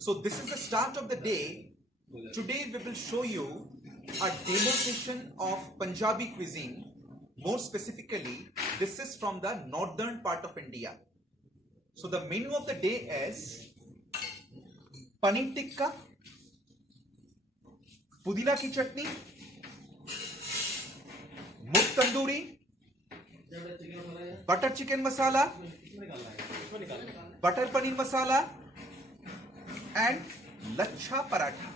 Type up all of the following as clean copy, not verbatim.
So this is the start of the day. Today we will show you a demonstration of Punjabi cuisine. More specifically, this is from the northern part of India. So the menu of the day is paneer tikka, pudina ki chutney, murg tandoori, butter chicken masala, butter paneer masala, and lachha paratha.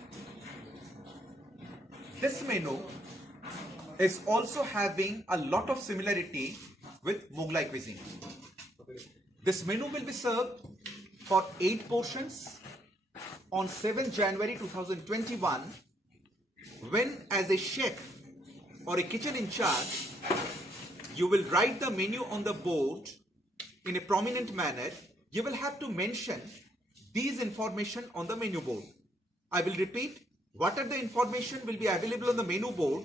This menu is also having a lot of similarity with Mughlai cuisine. This menu will be served for 8 portions on 7th January 2021, when as a chef or a kitchen in charge, you will write the menu on the board in a prominent manner. You will have to mention these information on the menu board. I will repeat, what are the information will be available on the menu board?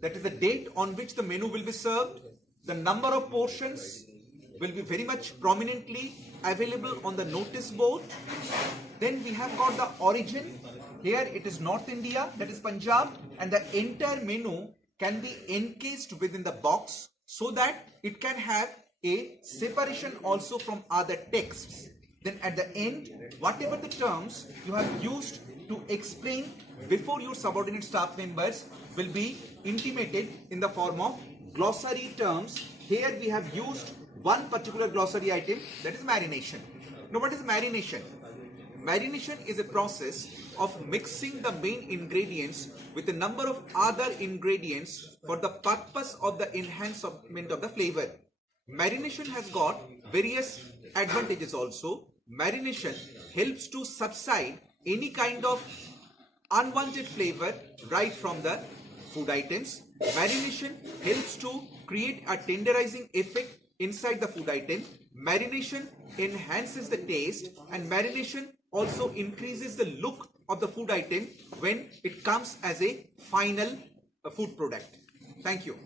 That is the date on which the menu will be served, the number of portions will be very much prominently available on the notice board. Then we have got the origin. Here it is North India, that is Punjab, and the entire menu can be encased within the box so that it can have a separation also from other texts. Then at the end, whatever the terms you have used to explain before your subordinate staff members will be intimated in the form of glossary terms. Here we have used one particular glossary item, that is marination. Now what is marination? Marination is a process of mixing the main ingredients with a number of other ingredients for the purpose of the enhancement of the flavor. Marination has got various advantages also. Marination helps to subside any kind of unwanted flavor right from the food items. Marination helps to create a tenderizing effect inside the food item. Marination enhances the taste, and marination also increases the look of the food item when it comes as a final food product. Thank you.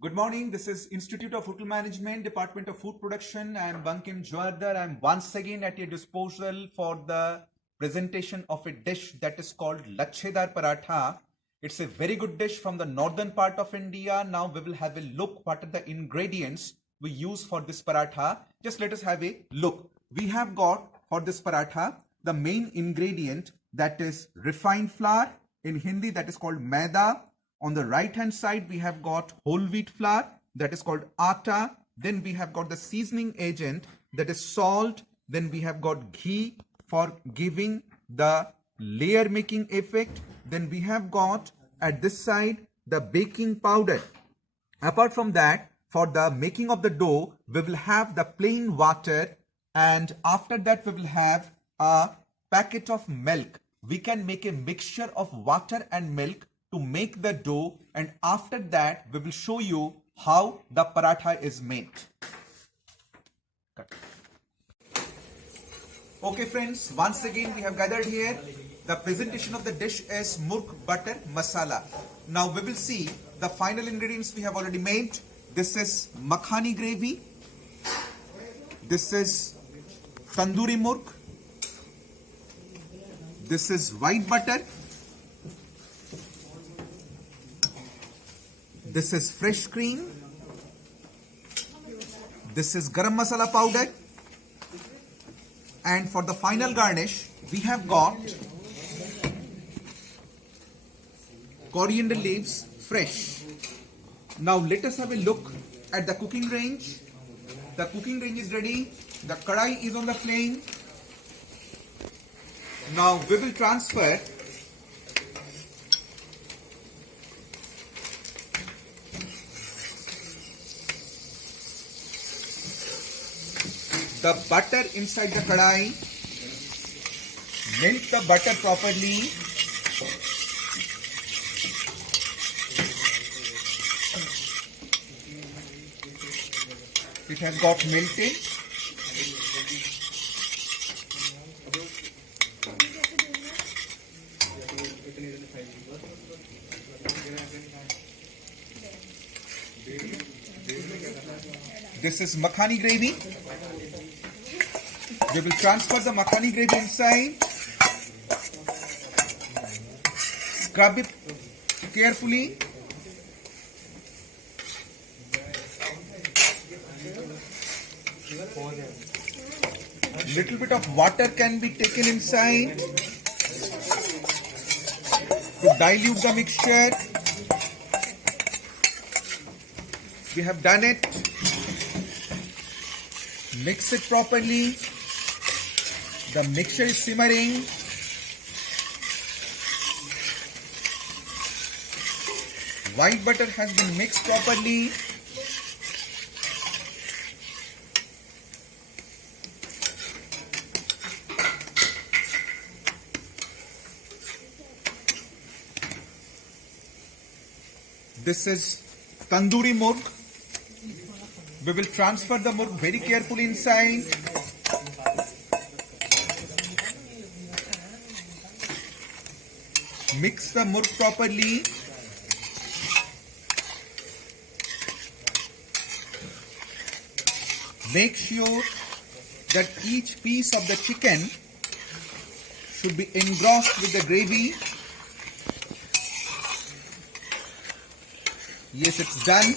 Good morning. This is Institute of Hotel Management, Department of Food Production. I am Bankim Jwardar. I am once again at your disposal for the presentation of a dish that is called Lachhedar Paratha. It's a very good dish from the northern part of India. Now we will have a look what are the ingredients we use for this paratha. Just let us have a look. We have got for this paratha the main ingredient, that is refined flour. In Hindi that is called maida. On the right hand side we have got whole wheat flour, that is called atta. Then we have got the seasoning agent, that is salt. Then we have got ghee for giving the layer making effect. Then we have got at this side the baking powder. Apart from that, for the making of the dough, we will have the plain water, and after that we will have a packet of milk. We can make a mixture of water and milk to make the dough, and after that we will show you how the paratha is made. Okay friends, once again we have gathered here. The presentation of the dish is murg butter masala. Now we will see the final ingredients we have already made. This is makhani gravy. This is tandoori murg. This is white butter. This is fresh cream. This is garam masala powder. And for the final garnish, we have got coriander leaves fresh. Now let us have a look at the cooking range. The cooking range is ready. The kadai is on the flame. Now we will transfer the butter inside the kadai. Melt the butter properly. It has got melted. This is makhani gravy. We will transfer the makhani gravy inside. Scrub it carefully. Little bit of water can be taken inside to dilute the mixture. We have done it. Mix it properly. The mixture is simmering. White butter has been mixed properly. This is tandoori murg. We will transfer the murg very carefully inside. Mix the murg properly. Make sure that each piece of the chicken should be engrossed with the gravy. Yes, it's done.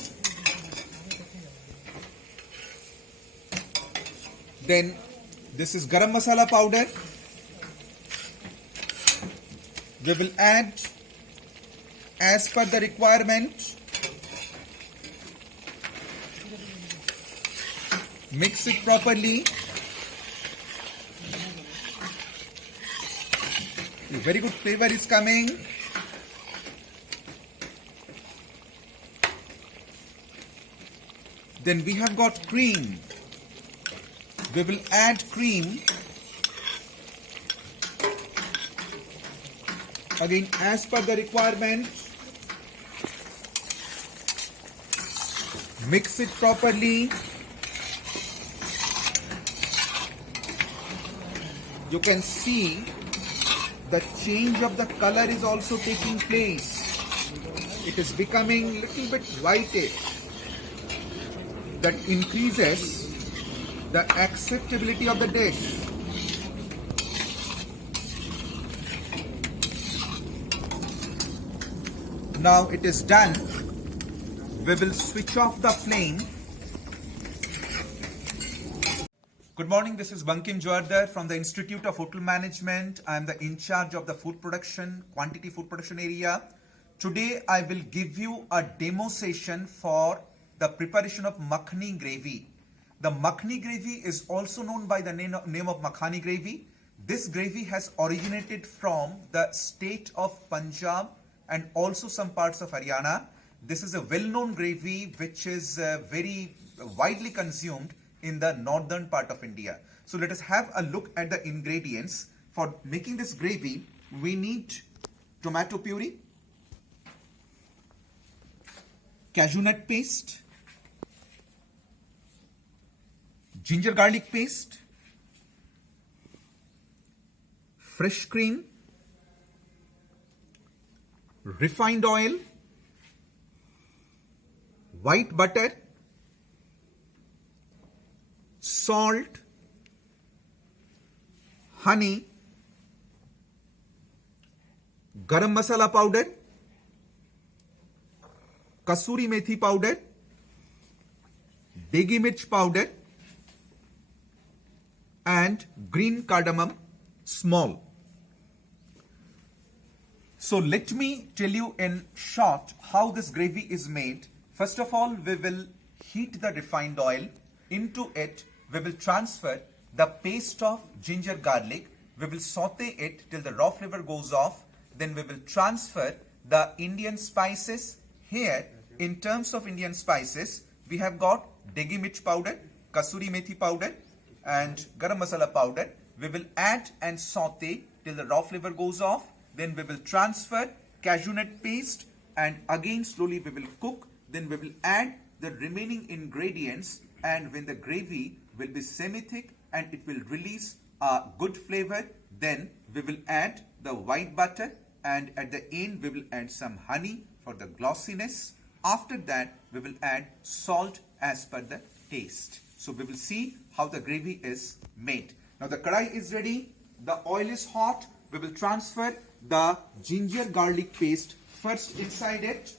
Then this is garam masala powder. We will add as per the requirement. Mix it properly. Very good flavor is coming. Then we have got cream. We will add cream. Again, as per the requirement. Mix it properly. You can see the change of the color is also taking place. It is becoming little bit whitish. That increases the acceptability of the dish. Now it is done. We will switch off the flame. Good morning, this is Bankim Jawardar from the Institute of Hotel Management. I am the in charge of the food production, quantity food production area. Today I will give you a demo session for the preparation of makhani gravy. The makhani gravy is also known by the name of makhani gravy. This gravy has originated from the state of Punjab and also some parts of Haryana. This is a well-known gravy which is very widely consumed in the northern part of India. So let us have a look at the ingredients. For making this gravy, we need tomato puree, cashew nut paste, ginger garlic paste, fresh cream, refined oil, white butter, salt, honey, garam masala powder, kasuri methi powder, degi mirch powder, and green cardamom small. So let me tell you in short how this gravy is made. First of all, we will heat the refined oil. Into it, we will transfer the paste of ginger garlic. We will saute it till the raw flavor goes off. Then we will transfer the Indian spices. Here, in terms of Indian spices, we have got degi mirch powder, kasuri methi powder, and garam masala powder. We will add and saute till the raw flavor goes off. Then we will transfer cashew nut paste and again slowly we will cook. Then we will add the remaining ingredients, and when the gravy will be semi-thick and it will release a good flavor, then we will add the white butter, and at the end we will add some honey for the glossiness. After that, we will add salt as per the taste. So we will see how the gravy is made. Now the kadai is ready, the oil is hot. we will transfer the ginger garlic paste first inside it.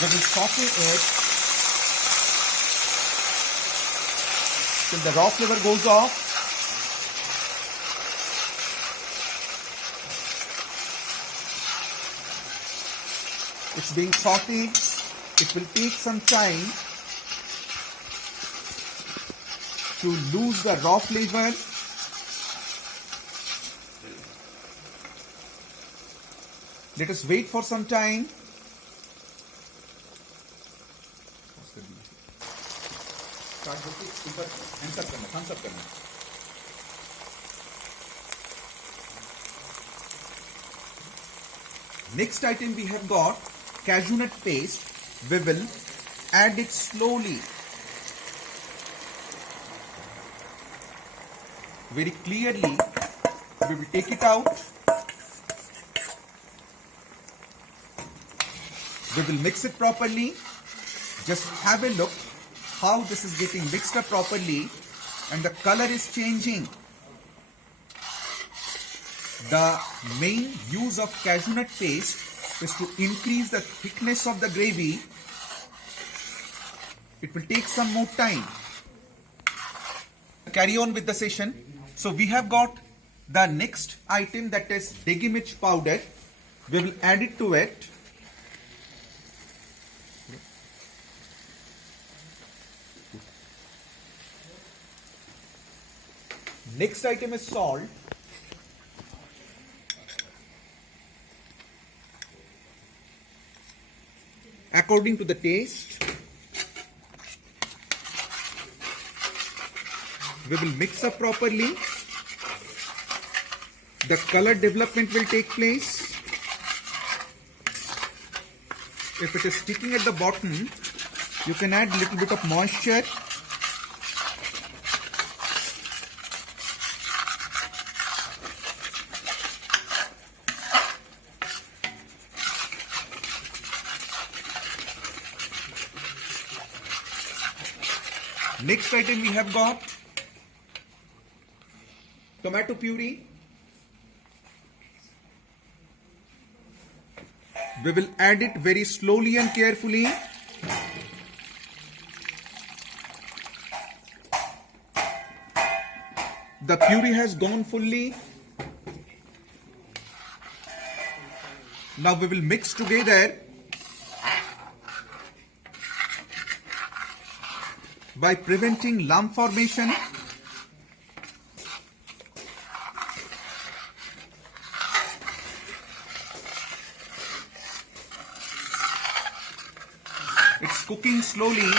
We will saute it till the raw flavor goes off. It's being sauteed. It will take some time to lose the raw flavor. Let us wait for some time. Next item we have got cashew nut paste. We will add it slowly, very clearly. We will take it out. We will mix it properly. Just have a look how this is getting mixed up properly, and the color is changing. The main use of cashew nut paste is to increase the thickness of the gravy. It will take some more time. Carry on with the session. So we have got the next item, that is degi mirch powder. We will add it to it. Next item is salt. According to the taste. We will mix up properly. The color development will take place. If it is sticking at the bottom, you can add a little bit of moisture. Next item we have got tomato puree. We will add it very slowly and carefully. The puree has gone fully. Now we will mix together by preventing lump formation. It's cooking slowly.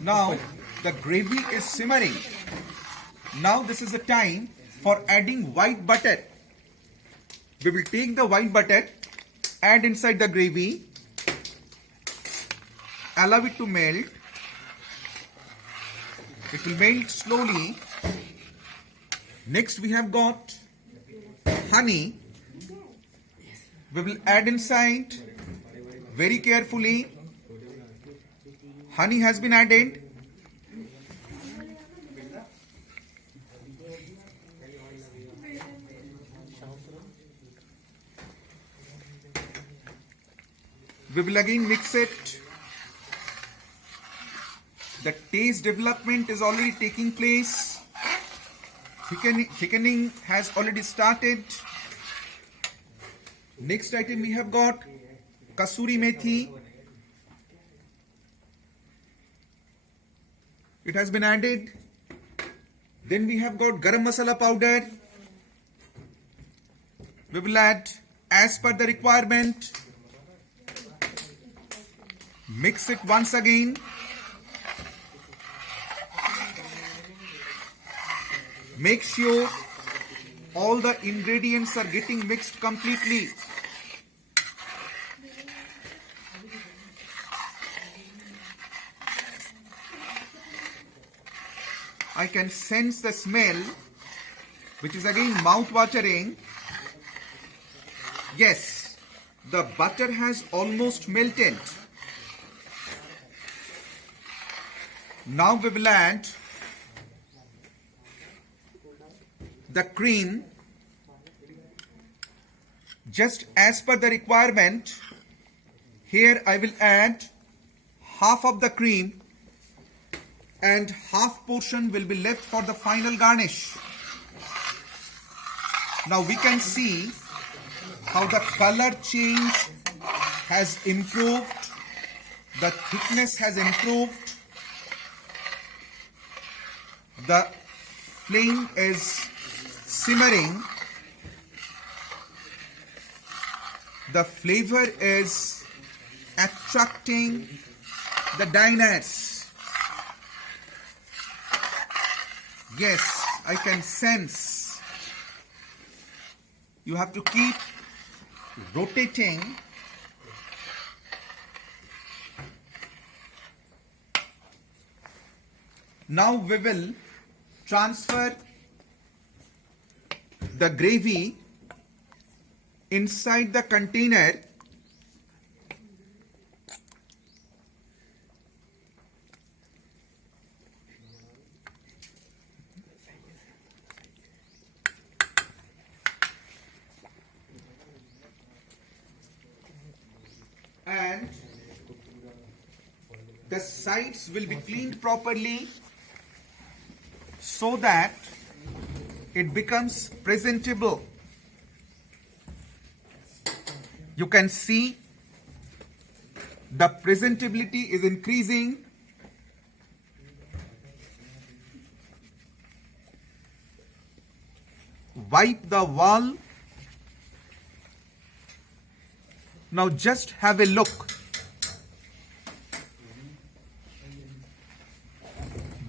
Now the gravy is simmering. Now this is the time for adding white butter. We will take the white butter, add inside the gravy, allow it to melt. It will melt slowly. Next we have got honey. We will add inside very carefully. Honey has been added. We will again mix it. The taste development is already taking place. Thickening has already started. Next item we have got kasuri methi. It has been added. Then we have got garam masala powder. We will add as per the requirement. Mix it once again. Make sure all the ingredients are getting mixed completely. I can sense the smell, which is again mouth-watering. Yes, the butter has almost melted. Now we will add the cream just as per the requirement. Here I will add half of the cream and half portion will be left for the final garnish. Now we can see how the color change has improved, the thickness has improved, the flame is simmering, the flavor is attracting the diners. Yes, I can sense. You have to keep rotating. Now we will transfer the gravy inside the container. And the sides will be cleaned properly so that it becomes presentable. You can see the presentability is increasing. Wipe the wall. Now just have a look.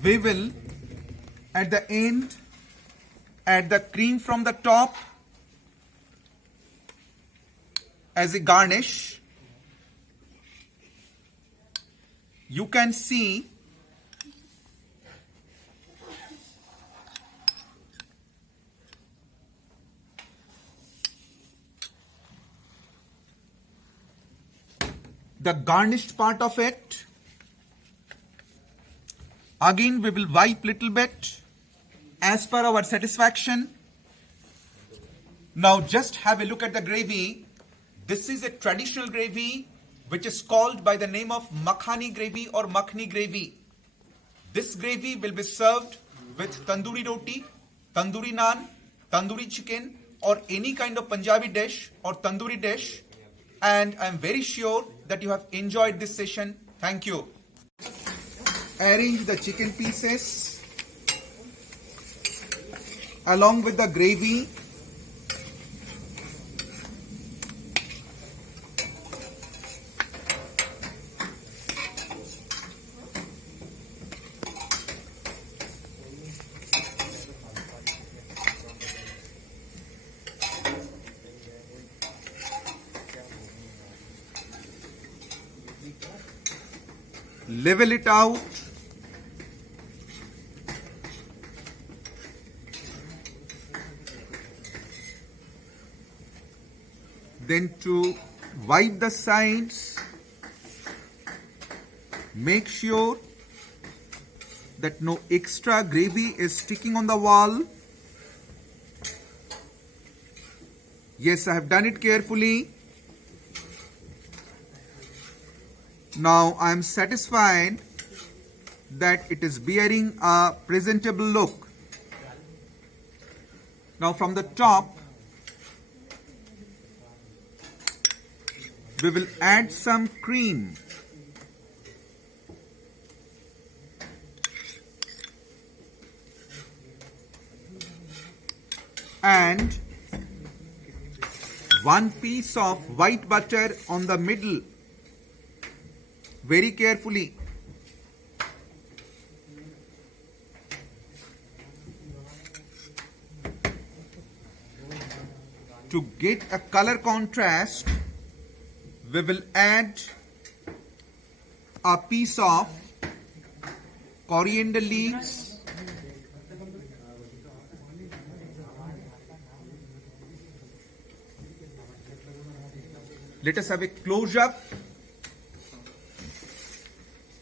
We will at the end add the cream from the top as a garnish. You can see the garnished part of it. Again we will wipe little bit as per our satisfaction. Now just have a look at the gravy. This is a traditional gravy which is called by the name of makhani gravy or makhni gravy. This gravy will be served with tandoori roti, tandoori naan, tandoori chicken or any kind of Punjabi dish or tandoori dish. And I am very sure that you have enjoyed this session. Thank you. Arrange the chicken pieces along with the gravy. Level it out. Then to wipe the sides, make sure that no extra gravy is sticking on the wall. Yes, I have done it carefully. Now I am satisfied that it is bearing a presentable look. Now from the top, we will add some cream. And one piece of white butter on the middle. Very carefully. To get a color contrast, we will add a piece of coriander leaves Let us have a close up.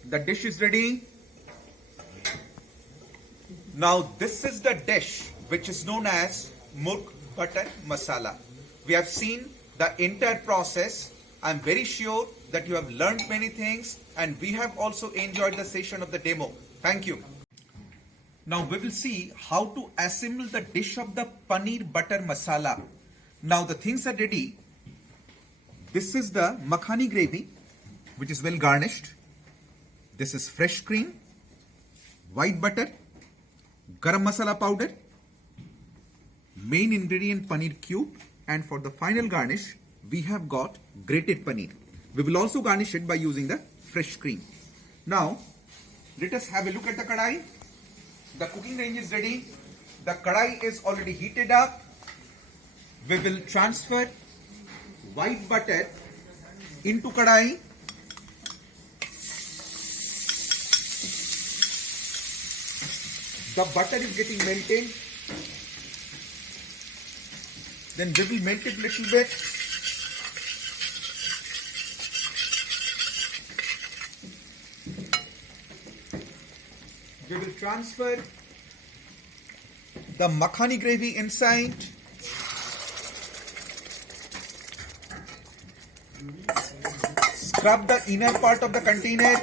The dish is ready. Now this is the dish which is known as Murg Butter Masala. We have seen the entire process. I am very sure that you have learned many things and we have also enjoyed the session of the demo. Thank you. Now we will see how to assemble the dish of the Paneer Butter Masala. Now the things are ready. This is the makhani gravy which is well garnished. This is fresh cream, white butter, garam masala powder, main ingredient paneer cube, and for the final garnish we have got grated paneer. We will also garnish it by using the fresh cream. Now let us have a look at the kadai. The cooking range is ready. The kadai is already heated up. We will transfer white butter into kadai. The butter is getting melted. Then we will melt it a little bit. We will transfer the makhani gravy inside. Scrub the inner part of the container.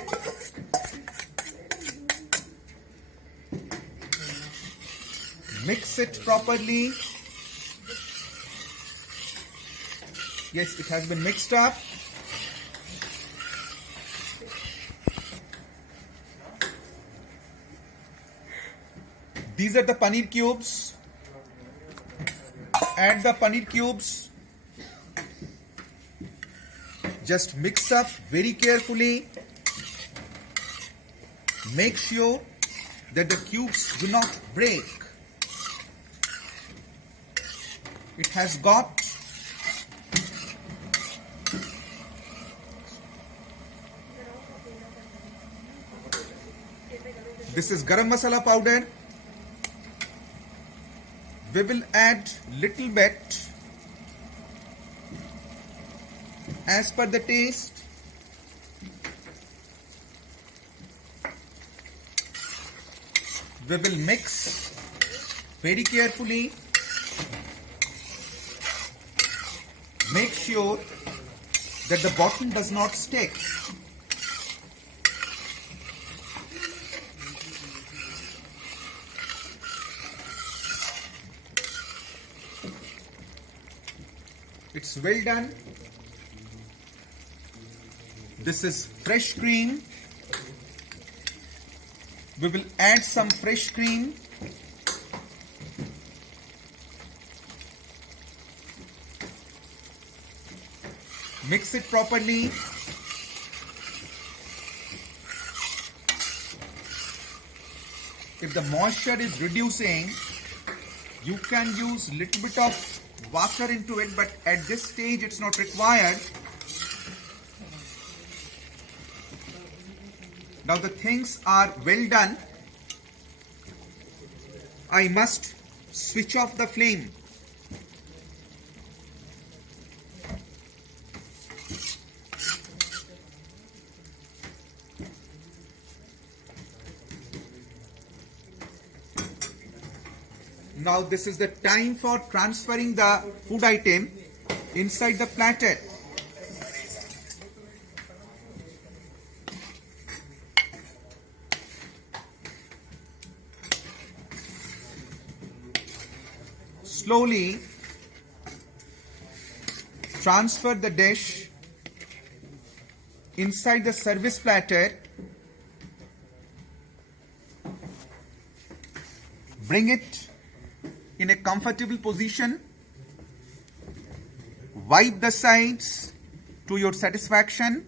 Mix it properly. Yes, it has been mixed up. These are the paneer cubes. Add the paneer cubes. Just mix up very carefully. Make sure that the cubes do not break. It has got this is garam masala powder. We will add little bit as per the taste. We will mix very carefully. Make sure that the bottom does not stick. It's well done. This is fresh cream. We will add some fresh cream. Mix it properly. If the moisture is reducing, you can use little bit of water into it, but at this stage it's not required. Now the things are well done. I must switch off the flame. Now this is the time for transferring the food item inside the platter. Slowly transfer the dish inside the service platter. Bring it in a comfortable position. Wipe the sides to your satisfaction.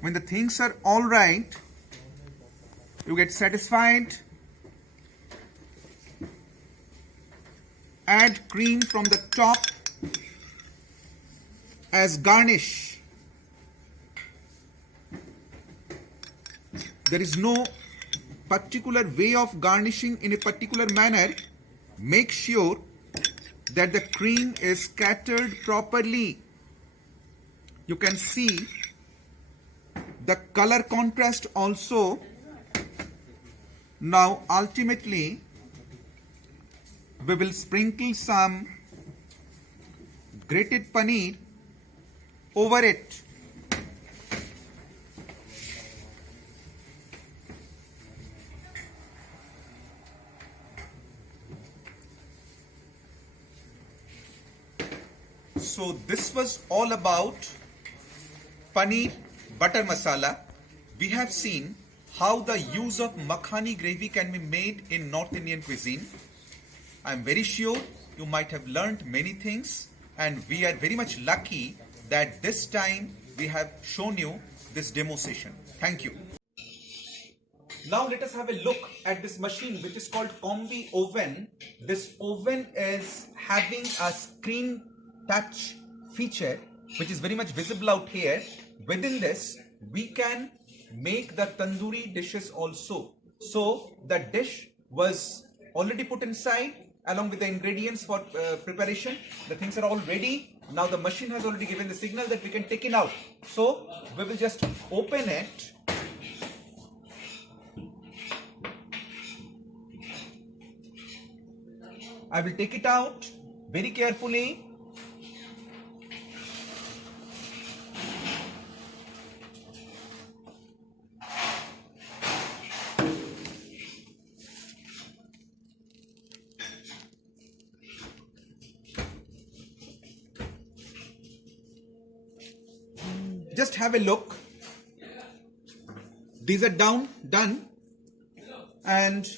When the things are all right, you get satisfied. Add cream from the top as garnish. There is no particular way of garnishing in a particular manner. Make sure that the cream is scattered properly you can see the color contrast also. Now ultimately we will sprinkle some grated paneer over it. So this was all about paneer butter masala. We have seen how the use of makhani gravy can be made in North Indian cuisine. I am very sure you might have learned many things, and we are very much lucky that this time we have shown you this demo session. Thank you. Now let us have a look at this machine which is called Combi Oven. This oven is having a screen touch feature which is very much visible out here. Within this we can make the tandoori dishes also. So the dish was already put inside along with the ingredients for preparation. The things are all ready. Now the machine has already given the signal that we can take it out. So we will just open it. I will take it out very carefully. Just have a look. These are done, and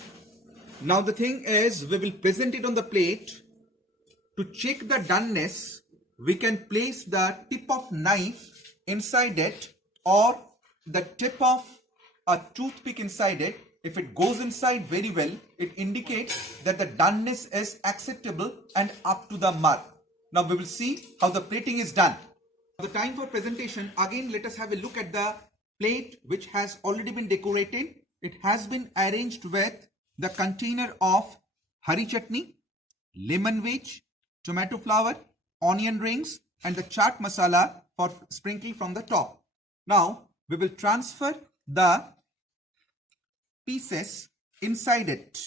now the thing is we will present it on the plate. To check the doneness, we can place the tip of knife inside it or the tip of a toothpick inside it. If it goes inside very well, it indicates that the doneness is acceptable and up to the mark. Now we will see how the plating is done. The time for presentation, again let us have a look at the plate which has already been decorated. It has been arranged with the container of hari chutney, lemon wedge, tomato flour, onion rings and the chaat masala for sprinkle from the top. Now we will transfer the pieces inside it.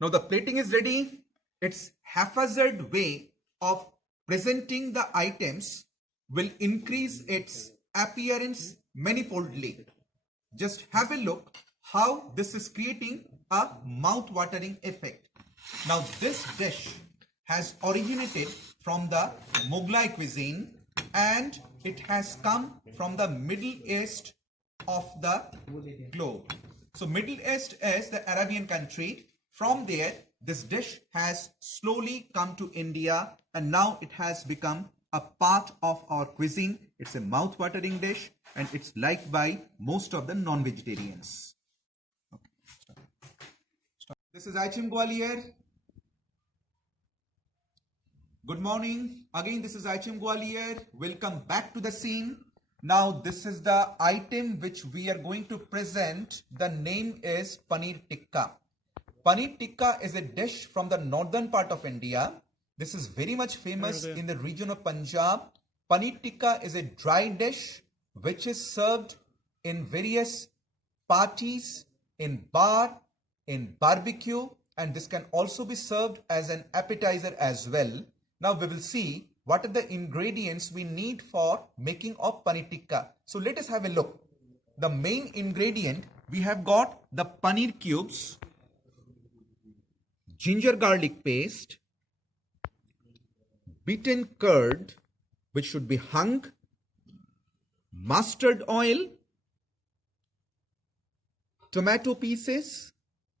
Now the plating is ready. Its haphazard way of presenting the items will increase its appearance manifoldly. Just have a look how this is creating a mouth-watering effect. Now this dish has originated from the Mughlai cuisine and it has come from the Middle East of the globe. So Middle East is the Arabian country. From there, this dish has slowly come to India and now it has become a part of our cuisine. It's a mouth-watering dish and it's liked by most of the non-vegetarians. Okay. Stop. This is Aichim Gwalior. Good morning. Again, this is Aichim Gwalior. Welcome back to the scene. Now, this is the item which we are going to present. The name is Paneer Tikka. Paneer Tikka is a dish from the northern part of India. This is very much famous in the region of Punjab. Paneer Tikka is a dry dish which is served in various parties, in bar, in barbecue, and this can also be served as an appetizer as well. Now we will see what are the ingredients we need for making of Paneer Tikka. So let us have a look. The main ingredient, we have got the paneer cubes, ginger garlic paste, beaten curd which should be hung, mustard oil, tomato pieces,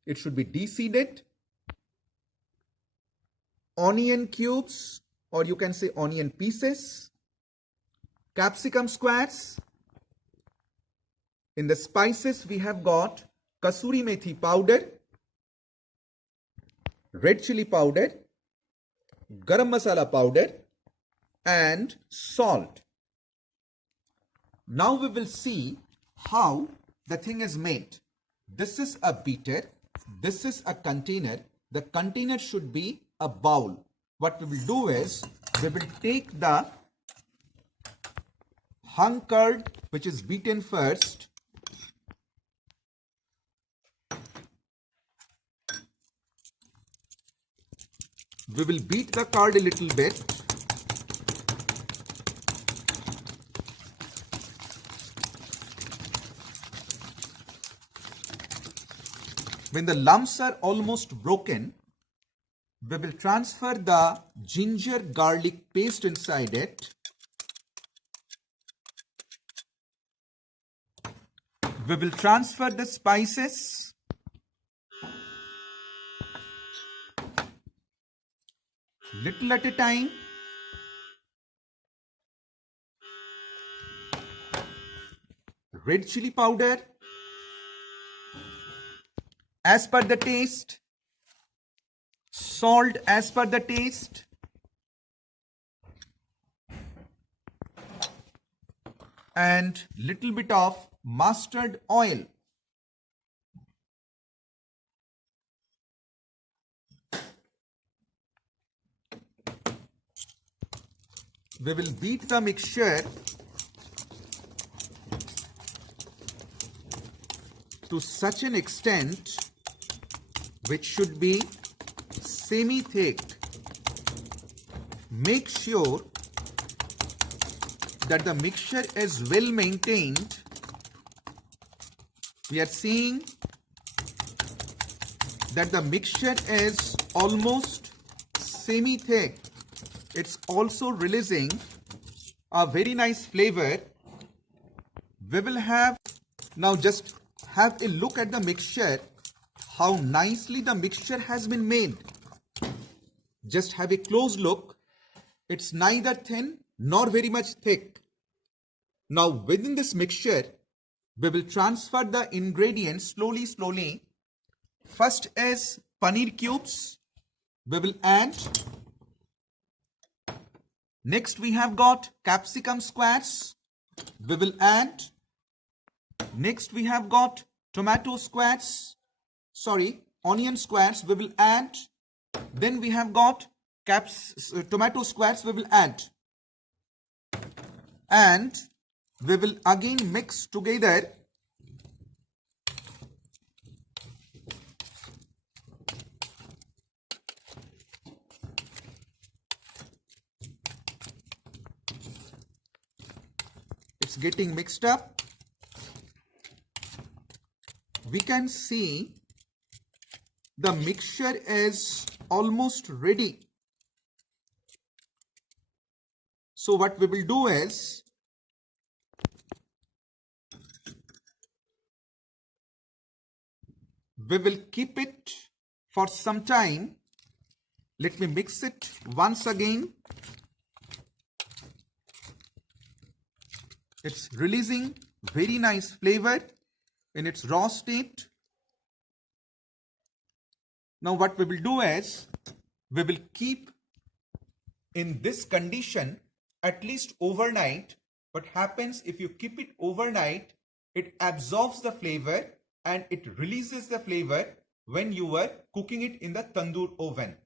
it should be de-seeded, onion cubes or you can say onion pieces, capsicum squares. In the spices we have got kasuri methi powder, red chili powder, garam masala powder and salt. Now we will see how the thing is made. This is a beater. This is a container. The container should be a bowl. What we will do is we will take the hung curd which is beaten first. We will beat the curd a little bit. When the lumps are almost broken, we will transfer the ginger garlic paste inside it. We will transfer the spices. Little at a time. Red chili powder. As per the taste. Salt as per the taste. And little bit of mustard oil. We will beat the mixture to such an extent which should be semi-thick. Make sure that the mixture is well maintained. We are seeing that the mixture is almost semi-thick. It's also releasing a very nice flavor. We will have now just have a look at the mixture, how nicely the mixture has been made. Just have a close look. It's neither thin nor very much thick. Now within this mixture, we will transfer the ingredients slowly. First is paneer cubes. We will add. Next we have got capsicum squares. We will add. Next we have got onion squares. We will add. Then we have got tomato squares. We will add. And we will again mix together. It's getting mixed up. We can see the mixture is almost ready. So what we will do is we will keep it for some time. Let me mix it once again. It's releasing very nice flavor in its raw state. Now what we will do is we will keep in this condition at least overnight. What happens if you keep it overnight, it absorbs the flavor and it releases the flavor when you were cooking it in the tandoor oven.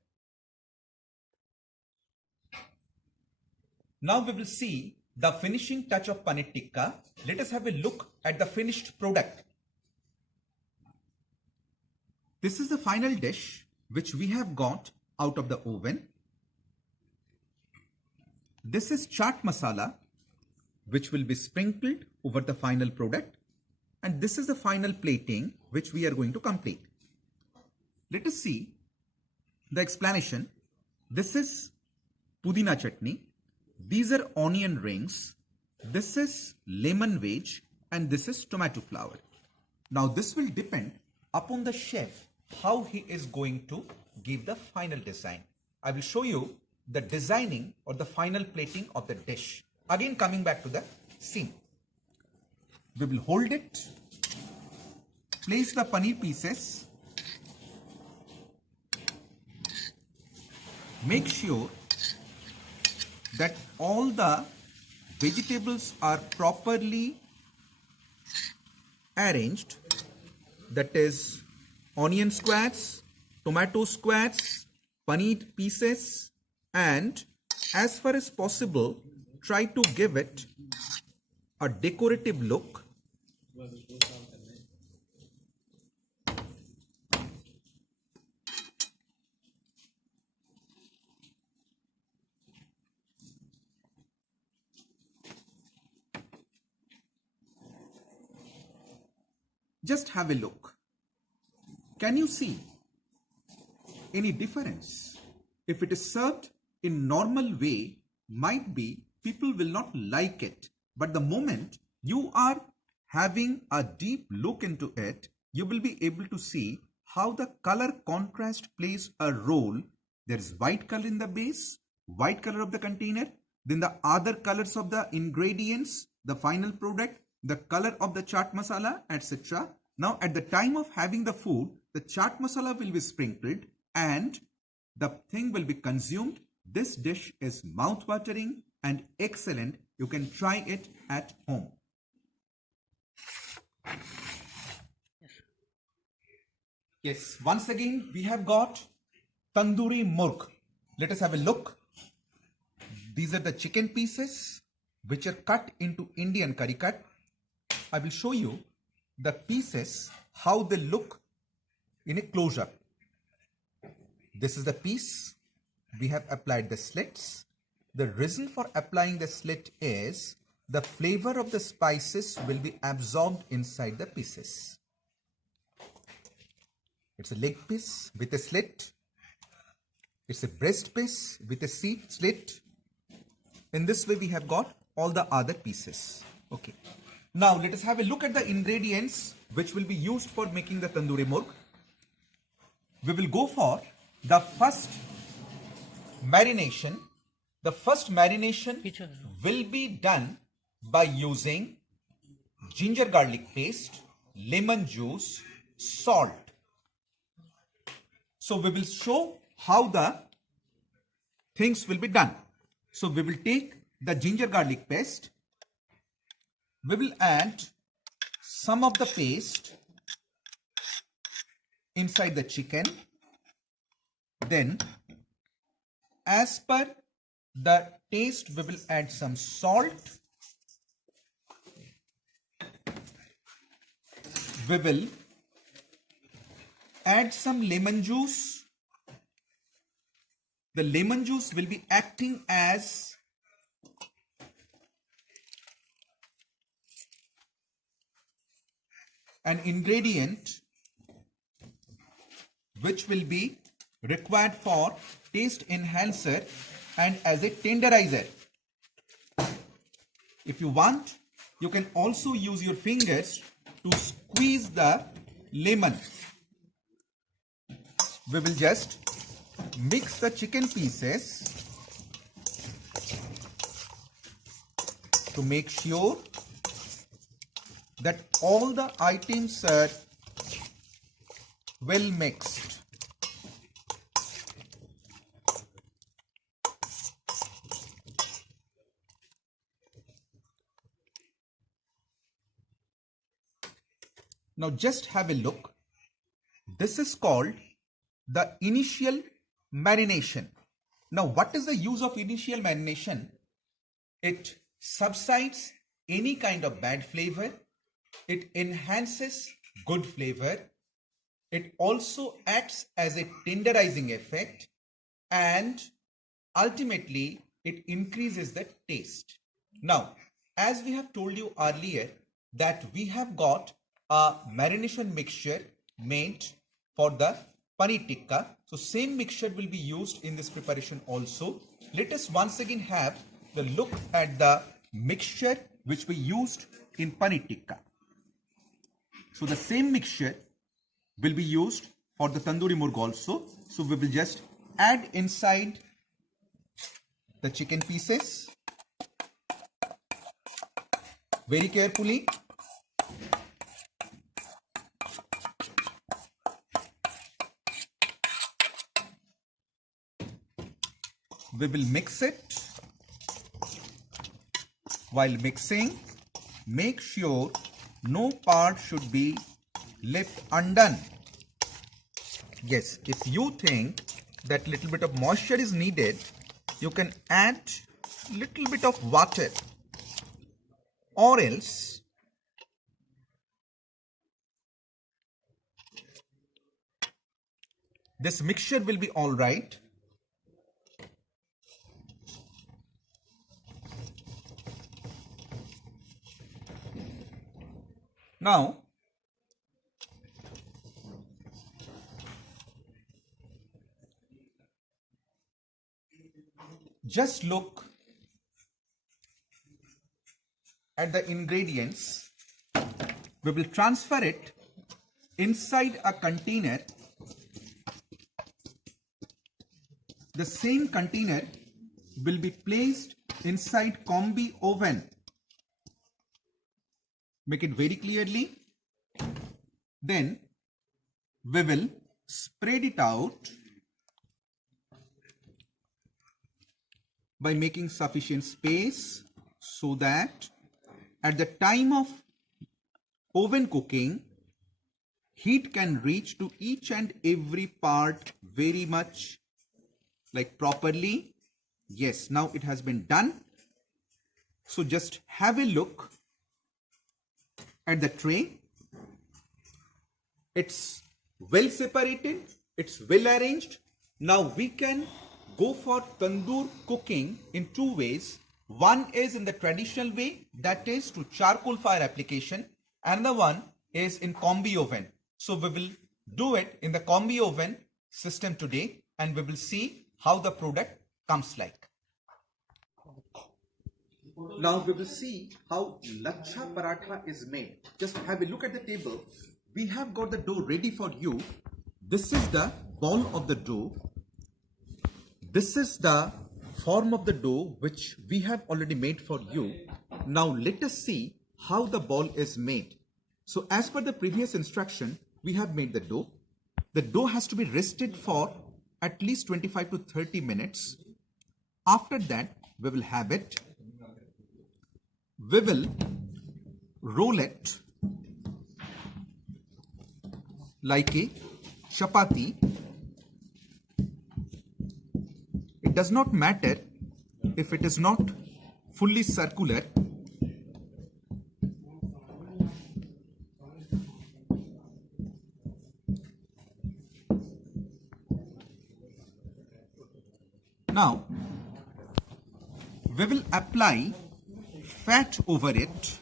Now we will see the finishing touch of paneer tikka. Let us have a look at the finished product. This is the final dish which we have got out of the oven. This is chaat masala which will be sprinkled over the final product, and this is the final plating which we are going to complete. Let us see the explanation. This is pudina chutney. These are onion rings. This is lemon wedge, and this is tomato flour. Now this will depend upon the chef how he is going to give the final design. I will show you the designing or the final plating of the dish. Again coming back to the scene. We will hold it, place the paneer pieces, make sure that all the vegetables are properly arranged, that is onion squares, tomato squares, paneer pieces, and as far as possible try to give it a decorative look. Just have a look. Can you see any difference? If it is served in normal way, might be people will not like it. But the moment you are having a deep look into it, you will be able to see how the color contrast plays a role. There is white color in the base, white color of the container, then the other colors of the ingredients, the final product, the color of the chaat masala, etc. Now at the time of having the food, the chaat masala will be sprinkled and the thing will be consumed. This dish is mouth-watering and excellent. You can try it at home. Yes, once again we have got tandoori murg. Let us have a look. These are the chicken pieces which are cut into Indian curry cut. I will show you the pieces, how they look in a close-up. This is the piece. We have applied the slits. The reason for applying the slit is the flavor of the spices will be absorbed inside the pieces. It's a leg piece with a slit. It's a breast piece with a slit. In this way we have got all the other pieces. Okay. Now let us have a look at the ingredients which will be used for making the tandoori murg. We will go for the first marination. The first marination will be done by using ginger garlic paste, lemon juice, salt. So we will show how the things will be done. So we will take the ginger garlic paste. We will add some of the paste inside the chicken. Then as per the taste we will add some salt. We will add some lemon juice. The lemon juice will be acting as an ingredient which will be required for taste enhancer and as a tenderizer. If you want, you can also use your fingers to squeeze the lemon. We will just mix the chicken pieces to make sure that all the items are well mixed. Now just have a look. This is called the initial marination. Now what is the use of initial marination? It subsides any kind of bad flavor. It enhances good flavor. It also acts as a tenderizing effect and ultimately it increases the taste. Now, as we have told you earlier that we have got a marination mixture made for the paneer tikka. So same mixture will be used in this preparation also. Let us once again have the look at the mixture which we used in paneer tikka. So the same mixture will be used for the tandoori murg also. So we will just add inside the chicken pieces very carefully. We will mix it While mixing, make sure no part should be left undone. Yes, if you think that little bit of moisture is needed, you can add little bit of water, or else this mixture will be all right. Now, just look at the ingredients. We will transfer it inside a container. The same container will be placed inside combi oven. Make it very clearly. Then we will spread it out by making sufficient space so that at the time of oven cooking, heat can reach to each and every part very much like properly. Yes, now it has been done. So just have a look at the tray. It's well separated, it's well arranged. Now we can go for tandoor cooking in two ways. One is in the traditional way, that is to charcoal fire application. Another one is in combi oven. So we will do it in the combi oven system today, and we will see how the product comes like. Now we will see how lachha paratha is made. Just have a look at the table. We have got the dough ready for you. This is the ball of the dough. This is the form of the dough which we have already made for you. Now let us see how the ball is made. So as per the previous instruction, we have made the dough. The dough has to be rested for at least 25 to 30 minutes. After that, we will have it. We will roll it like a chapati. It does not matter if it is not fully circular. Now, we will apply fat over it.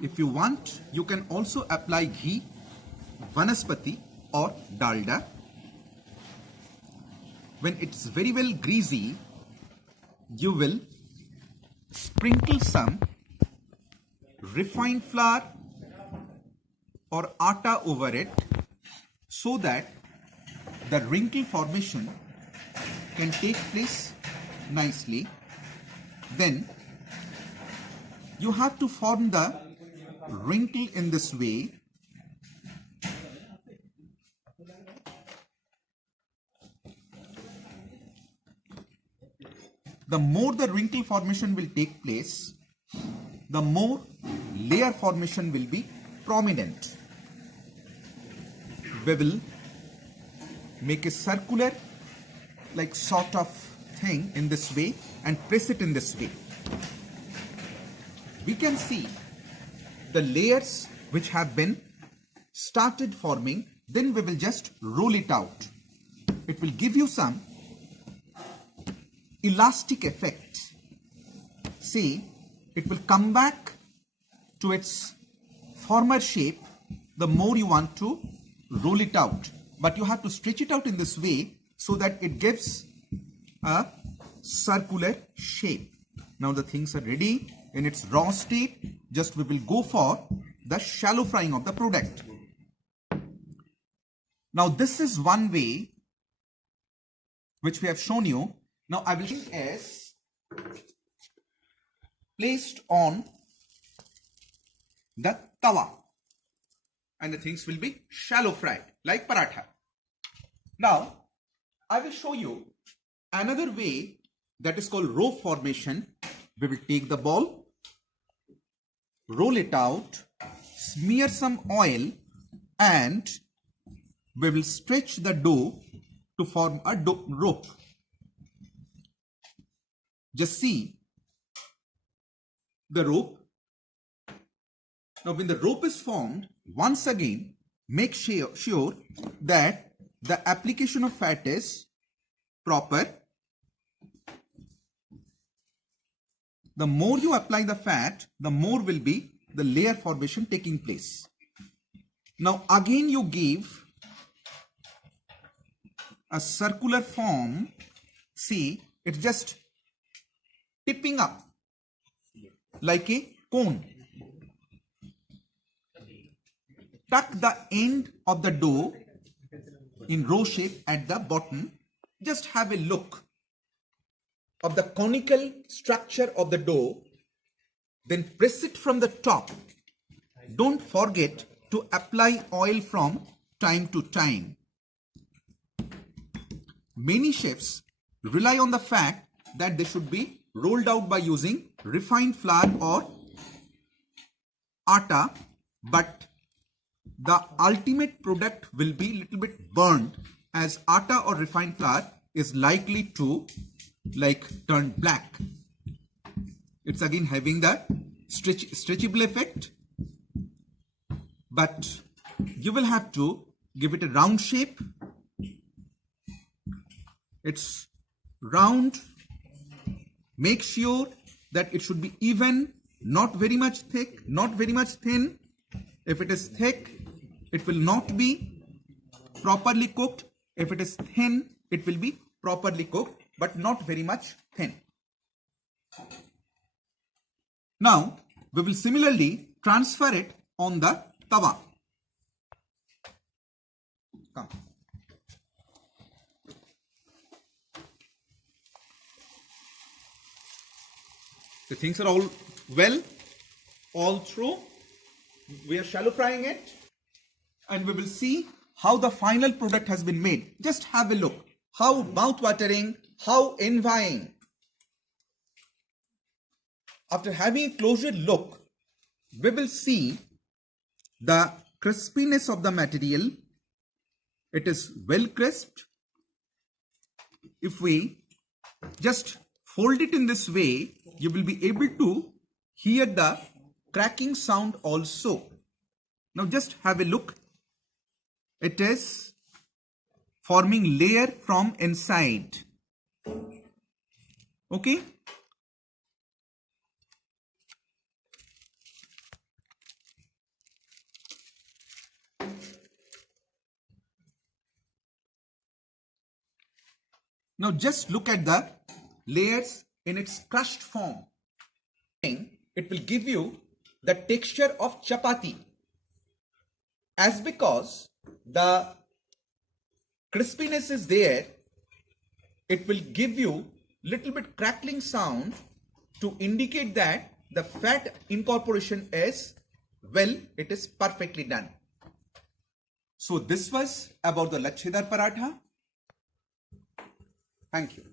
If you want, you can also apply ghee, vanaspati or dalda. When it's very well greasy, you will sprinkle some refined flour or atta over it so that the wrinkle formation can take place nicely. Then you have to form the wrinkle in this way. The more the wrinkle formation will take place, the more layer formation will be prominent. We will make a circular like sort of thing in this way and press it in this way. We can see the layers which have been started forming. Then we will just roll it out. It will give you some elastic effect. See, it will come back to its former shape the more you want to roll it out. But you have to stretch it out in this way so that it gives a circular shape. Now the things are ready in its raw state. Just we will go for the shallow frying of the product. Now this is one way which we have shown you. Now I will show as placed on the tawa, and the things will be shallow fried like paratha. Now I will show you another way that is called row formation. We will take the ball, roll it out, smear some oil, and we will stretch the dough to form a rope. Just see the rope. Now when the rope is formed, once again make sure that the application of fat is proper. The more you apply the fat, the more will be the layer formation taking place. Now again you give a circular form. See, it's just tipping up like a cone. Tuck the end of the dough in row shape at the bottom. Just have a look of the conical structure of the dough. Then press it from the top. Don't forget to apply oil from time to time. Many chefs rely on the fact that they should be rolled out by using refined flour or atta, but the ultimate product will be little bit burned, as atta or refined flour is likely to turn black. It's again having the stretchable effect, but you will have to give it a round shape. It's round. Make sure that it should be even, not very much thick, not very much thin. If it is thick, it will not be properly cooked. If it is thin, it will be properly cooked, but not very much thin. Now, we will similarly transfer it on the tawa. Come. The things are all well, all through. We are shallow frying it, and we will see how the final product has been made. Just have a look. How mouth-watering, how envying. After having a closer look, we will see the crispiness of the material. It is well crisped. If we just fold it in this way, you will be able to hear the cracking sound also. Now just have a look. It is forming layer from inside. Okay. Now just look at the layers in its crushed form. It will give you the texture of chapati. As because the crispiness is there, it will give you little bit crackling sound to indicate that the fat incorporation is well, it is perfectly done. So this was about the Lachhedar paratha. Thank you.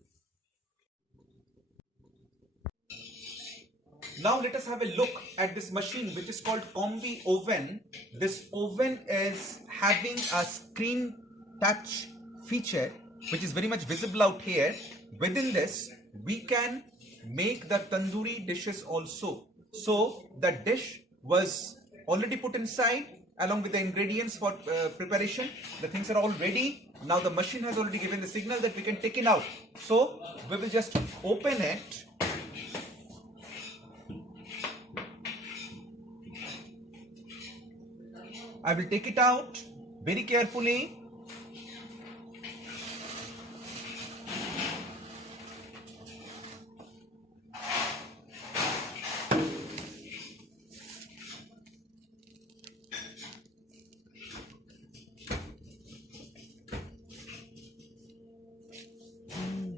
Now let us have a look at this machine which is called Combi oven. This oven is having a screen touch feature which is very much visible out here. Within this we can make the tandoori dishes also. So the dish was already put inside along with the ingredients for preparation. The things are all ready. Now the machine has already given the signal that we can take it out. So we will just open it. I will take it out very carefully.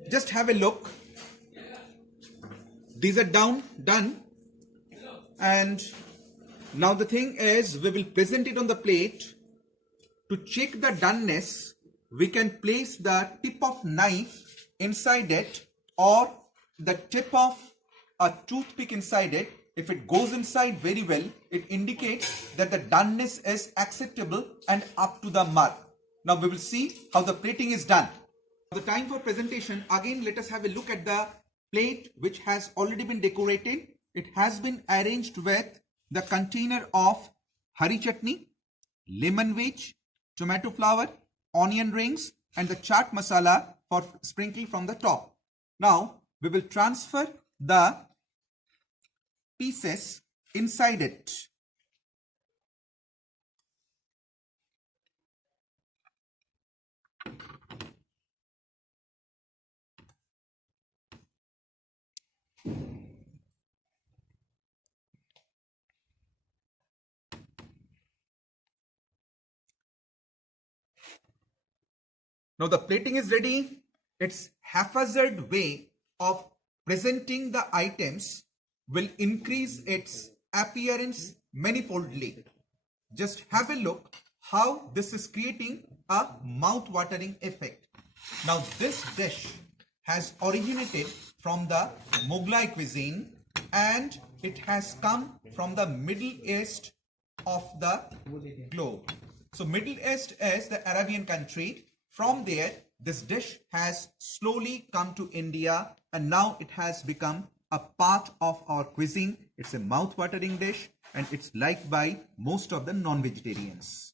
Just have a look. These are done. And now the thing is, we will present it on the plate. To check the doneness, we can place the tip of knife inside it or the tip of a toothpick inside it. if it goes inside very well, it indicates that the doneness is acceptable and up to the mark. Now we will see how the plating is done. The time for presentation, again let us have a look at the plate which has already been decorated. It has been arranged with the container of hari chutney, lemon wedge, tomato flower, onion rings and the chaat masala for sprinkle from the top. Now we will transfer the pieces inside it. Now the plating is ready. Its haphazard way of presenting the items will increase its appearance manifoldly. Just have a look how this is creating a mouth-watering effect. Now this dish has originated from the Mughlai cuisine and it has come from the Middle East of the globe. So Middle East is the Arabian country. From there, this dish has slowly come to India and now it has become a part of our cuisine. It's a mouth-watering dish and it's liked by most of the non-vegetarians.